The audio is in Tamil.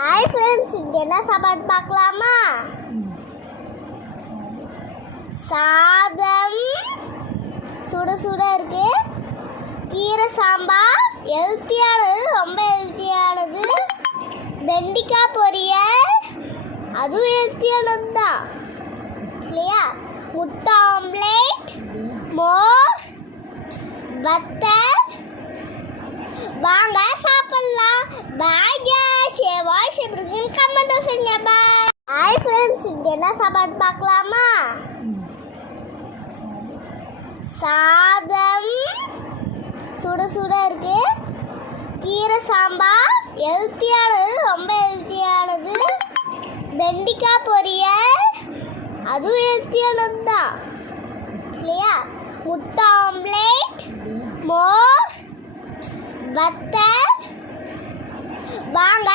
ஹாய் ஃப்ரெண்ட்ஸ், இங்கே என்ன சாப்பாடு பார்க்கலாமா? சாதம் சுட சுட இருக்கு. கீரை சாம்பார் ஹெல்த்தியானது, ரொம்ப ஹெல்த்தியானது. வெண்டிக்காய் பொரியல், அதுவும் ஹெல்த்தியானது தான் இல்லையா? முட்டை ஆம்லேட், மோர், வத்தல். வாங்க சாப்பிடலாம். பாய் गाइस, ये வாய்ஸ் எப்படி இருக்குன்னு கமெண்ட் பண்ணுங்க. பாய். ஹாய் ஃப்ரெண்ட்ஸ், இங்கே என்ன சாப்பாடு பார்க்கலாமா? சாதம் சுட சுட இருக்கு. கீரை சாம்பார் ஹெல்த்தியானது, ரொம்ப ஹெல்த்தியானது. வெண்டிக்காய் பொரியல், அதுவும் ஹெல்த்தியானது தான் இல்லையா? முட்டை ஆம்லேட், மோர், வத்தல். வாங்க